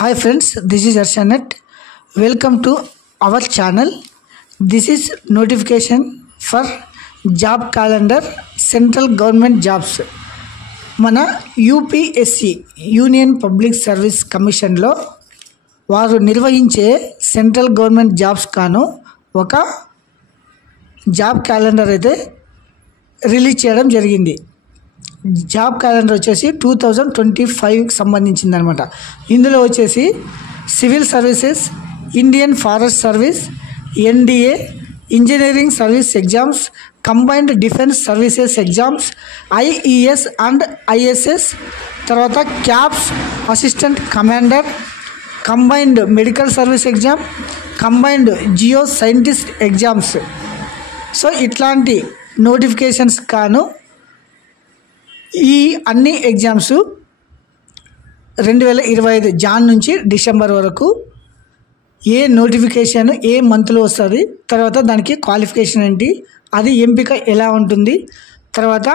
Hi friends, this is Arshanet. Welcome to our channel. This is notification for job calendar central government jobs. మన UPSC union public service కమిషన్లో వారు నిర్వహించే central government jobs కాను ఒక job calendar అయితే release చేయడం జరిగింది. Job calendar వచ్చేసి 2025కి సంబంధించింది అనమాట. ఇందులో వచ్చేసి civil services, Indian forest service, NDA, engineering service exams, combined defence services exams, IES and ISS, తర్వాత caps assistant commander, combined medical service exam, combined geo scientist exams. So ఇట్లాంటి notifications కాను ఈ అన్ని ఎగ్జామ్స్ 2025 జాన్ నుంచి December వరకు ఏ notification ఏ మంత్లో వస్తుంది, తర్వాత దానికి క్వాలిఫికేషన్ ఏంటి, అది ఎంపిక ఎలా ఉంటుంది, తర్వాత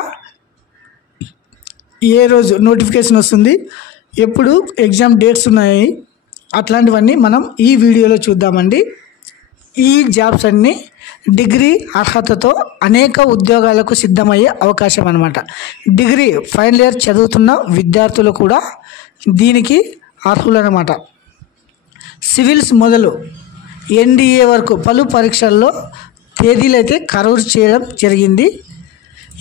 ఏ రోజు నోటిఫికేషన్ వస్తుంది, ఎప్పుడు ఎగ్జామ్ డేట్స్ ఉన్నాయి, అట్లాంటివన్నీ మనం ఈ వీడియోలో చూద్దామండి. ఈ జాబ్స్ అన్నీ డిగ్రీ అర్హతతో అనేక ఉద్యోగాలకు సిద్ధమయ్యే అవకాశం అన్నమాట. డిగ్రీ ఫైనల్ ఇయర్ చదువుతున్న విద్యార్థులు కూడా దీనికి అర్హులన్నమాట. సివిల్స్ మొదలు ఎన్డీఏ వరకు పలు పరీక్షల్లో తేదీలు అయితే ఖరారు చేయడం జరిగింది.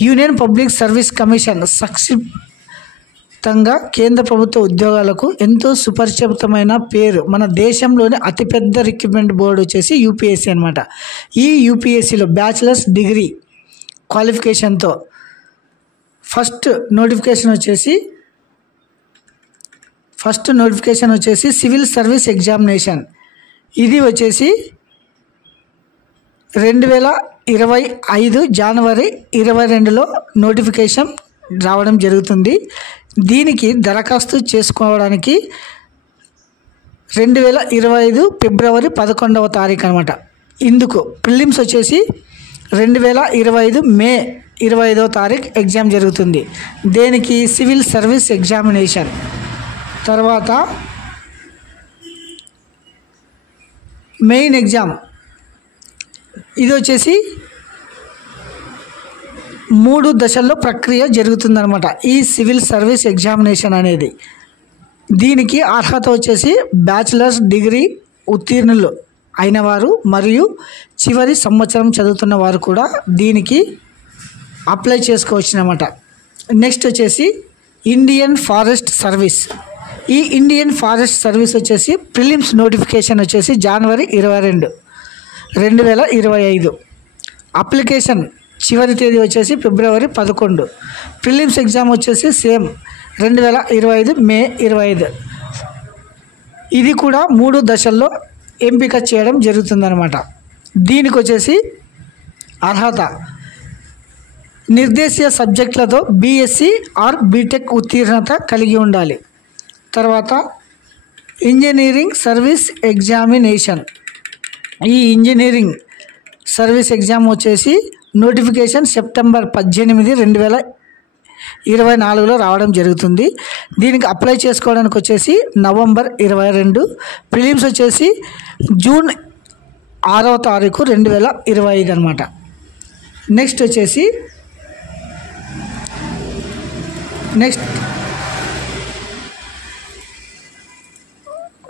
యూనియన్ పబ్లిక్ సర్వీస్ కమిషన్ సంక్షిప్తంగా కేంద్ర ప్రభుత్వ ఉద్యోగాలకు ఎంతో సుపరిచితమైన పేరు. మన దేశంలోని అతిపెద్ద రిక్రూట్మెంట్ బోర్డు వచ్చేసి యూపీఎస్సీ అనమాట. ఈ యూపీఎస్సీలో బ్యాచిలర్స్ డిగ్రీ క్వాలిఫికేషన్తో ఫస్ట్ నోటిఫికేషన్ వచ్చేసి సివిల్ సర్వీస్ ఎగ్జామినేషన్. ఇది వచ్చేసి 2025 జనవరి 22లో నోటిఫికేషన్ రావడం జరుగుతుంది. దీనికి దరఖాస్తు చేసుకోవడానికి 2025 ఫిబ్రవరి 11వ తారీఖు అనమాట. ఇందుకు ప్రిలిమ్స్ వచ్చేసి 2025 మే 25వ తారీఖు ఎగ్జామ్ జరుగుతుంది. దేనికి సివిల్ సర్వీస్ ఎగ్జామినేషన్. తర్వాత మెయిన్ ఎగ్జామ్ ఇది వచ్చేసి 3 దశల్లో ప్రక్రియ జరుగుతుందన్నమాట. ఈ సివిల్ సర్వీస్ ఎగ్జామినేషన్ అనేది దీనికి అర్హత వచ్చేసి బ్యాచిలర్స్ డిగ్రీ ఉత్తీర్ణులు అయిన వారు మరియు చివరి సంవత్సరం చదువుతున్న వారు కూడా దీనికి అప్లై చేసుకోవచ్చు అన్నమాట. నెక్స్ట్ వచ్చేసి ఇండియన్ ఫారెస్ట్ సర్వీస్. ఈ ఇండియన్ ఫారెస్ట్ సర్వీస్ వచ్చేసి ప్రిలిమ్స్ నోటిఫికేషన్ వచ్చేసి జనవరి 22, 2025. అప్లికేషన్ చివరి తేదీ వచ్చేసి ఫిబ్రవరి 11. ప్రిలిమ్స్ ఎగ్జామ్ వచ్చేసి సేమ్ 2025 మే 25. ఇది కూడా 3 దశల్లో ఎంపిక చేయడం జరుగుతుందన్నమాట. దీనికి వచ్చేసి అర్హత నిర్దేశీయ సబ్జెక్టులతో బీఎస్సీ ఆర్ బీటెక్ ఉత్తీర్ణత కలిగి ఉండాలి. తర్వాత ఇంజనీరింగ్ సర్వీస్ ఎగ్జామినేషన్. ఈ ఇంజనీరింగ్ సర్వీస్ ఎగ్జామ్ వచ్చేసి నోటిఫికేషన్ సెప్టెంబర్ 18, 2024లో రావడం జరుగుతుంది. దీనికి అప్లై చేసుకోవడానికి వచ్చేసి నవంబర్ 22. ప్రిలిమ్స్ వచ్చేసి జూన్ 6వ తారీఖు 2025 అనమాట. నెక్స్ట్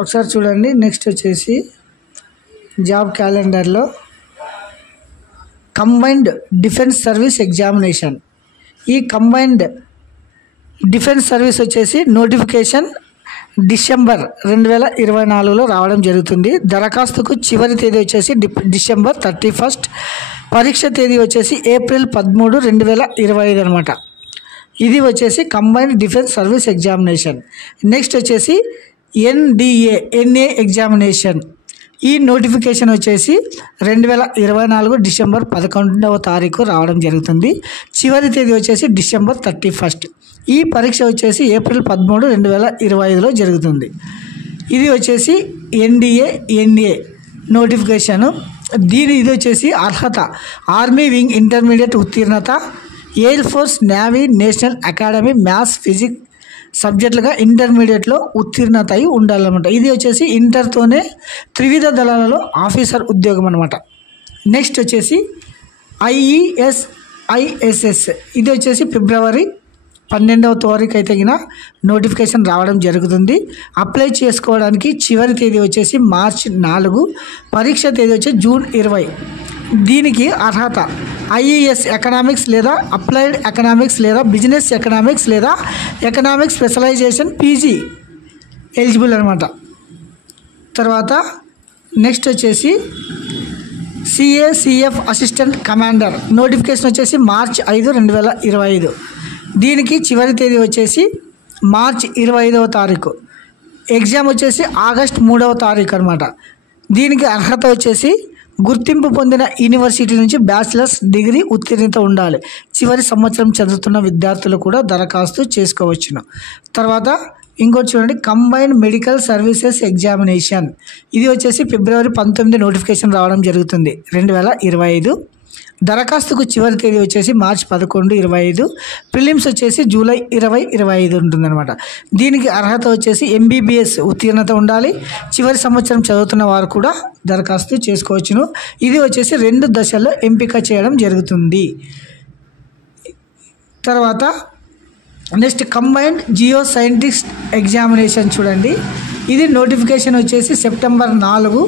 ఒకసారి చూడండి. నెక్స్ట్ వచ్చేసి జాబ్ క్యాలెండర్లో కంబైన్డ్ డిఫెన్స్ సర్వీస్ ఎగ్జామినేషన్. ఈ కంబైన్డ్ డిఫెన్స్ సర్వీస్ వచ్చేసి నోటిఫికేషన్ డిసెంబర్ 2024లో రావడం జరుగుతుంది. దరఖాస్తుకు చివరి తేదీ వచ్చేసి డిసెంబర్ 31. పరీక్ష తేదీ వచ్చేసి ఏప్రిల్ 13, 2025 అనమాట. ఇది వచ్చేసి combined defence service examination. Next వచ్చేసి ఎన్ఏ ఎగ్జామినేషన్. ఈ నోటిఫికేషన్ వచ్చేసి 2024 డిసెంబర్ 11వ తారీఖు రావడం జరుగుతుంది. చివరి తేదీ వచ్చేసి డిసెంబర్ 31. ఈ పరీక్ష వచ్చేసి ఏప్రిల్ 13, 2025లో జరుగుతుంది. ఇది వచ్చేసి ఎన్ఏ నోటిఫికేషను. ఇది వచ్చేసి అర్హత ఆర్మీ వింగ్ ఇంటర్మీడియట్ ఉత్తీర్ణత, air force, navy, national academy, maths, physics, సబ్జెక్టులుగా ఇంటర్మీడియట్లో ఉత్తీర్ణత అయి ఉండాలన్నమాట. ఇది వచ్చేసి ఇంటర్తోనే త్రివిధ దళాలలో ఆఫీసర్ ఉద్యోగం అనమాట. నెక్స్ట్ వచ్చేసి IESISS ఇది వచ్చేసి ఫిబ్రవరి 12వ తారీఖు అయితే నోటిఫికేషన్ రావడం జరుగుతుంది. అప్లై చేసుకోవడానికి చివరి తేదీ వచ్చేసి మార్చి 4, పరీక్ష తేదీ వచ్చి జూన్ 20. దీనికి అర్హత IES ఎకనామిక్స్ లేదా అప్లైడ్ ఎకనామిక్స్ లేదా బిజినెస్ ఎకనామిక్స్ లేదా ఎకనామిక్స్ స్పెషలైజేషన్ PG ఎలిజిబుల్ అనమాట. తర్వాత నెక్స్ట్ వచ్చేసి CACF అసిస్టెంట్ కమాండర్ నోటిఫికేషన్ వచ్చేసి మార్చి 5, 2025. దీనికి చివరి తేదీ వచ్చేసి మార్చి 25వ తారీఖు. ఎగ్జామ్ వచ్చేసి ఆగస్ట్ 3వ తారీఖు అనమాట. దీనికి అర్హత వచ్చేసి గుర్తింపు పొందిన యూనివర్సిటీ నుంచి బ్యాచిలర్స్ డిగ్రీ ఉత్తీర్ణత ఉండాలి. చివరి సంవత్సరం చదువుతున్న విద్యార్థులు కూడా దరఖాస్తు చేసుకోవచ్చును. తర్వాత ఇంకోటి చూడండి, కంబైన్డ్ మెడికల్ సర్వీసెస్ ఎగ్జామినేషన్ ఇది వచ్చేసి ఫిబ్రవరి 19 నోటిఫికేషన్ రావడం జరుగుతుంది 2025. దరఖాస్తుకు చివరి తేదీ వచ్చేసి మార్చి 11, 2025. ప్రిలిమ్స్ వచ్చేసి జూలై 20, 2025 ఉంటుందన్నమాట. దీనికి అర్హత వచ్చేసి MBBS ఉత్తీర్ణత ఉండాలి. చివరి సంవత్సరం చదువుతున్న వారు కూడా దరఖాస్తు చేసుకోవచ్చును. ఇది వచ్చేసి 2 దశల్లో ఎంపిక చేయడం జరుగుతుంది. తర్వాత next combined geo scientist examination చూడండి. ఇది నోటిఫికేషన్ వచ్చేసి సెప్టెంబర్ 4.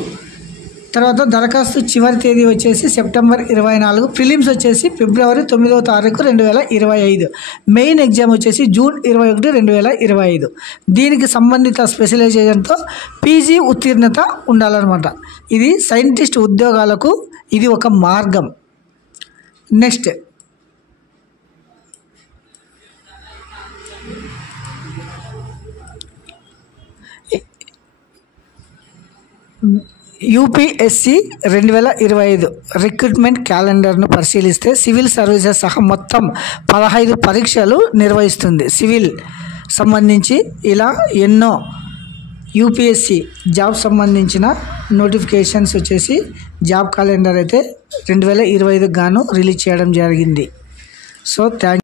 తర్వాత దరఖాస్తు చివరి తేదీ వచ్చేసి సెప్టెంబర్ 24. ప్రిలిమ్స్ వచ్చేసి ఫిబ్రవరి 9వ తారీఖు 2025. మెయిన్ ఎగ్జామ్ వచ్చేసి జూన్ 21, 2025. దీనికి సంబంధిత స్పెషలైజేషన్తో PG ఉత్తీర్ణత ఉండాలన్నమాట. ఇది సైంటిస్ట్ ఉద్యోగాలకు ఇది ఒక మార్గం. నెక్స్ట్ UPSC 2025 రిక్రూట్మెంట్ క్యాలెండర్ను పరిశీలిస్తే సివిల్ సర్వీసెస్ సహా మొత్తం 15 పరీక్షలు నిర్వహిస్తుంది. సివిల్ సంబంధించి ఇలా ఎన్నో UPSC జాబ్ సంబంధించిన నోటిఫికేషన్స్ వచ్చేసి జాబ్ క్యాలెండర్ అయితే 2025 గాను రిలీజ్ చేయడం జరిగింది. So thank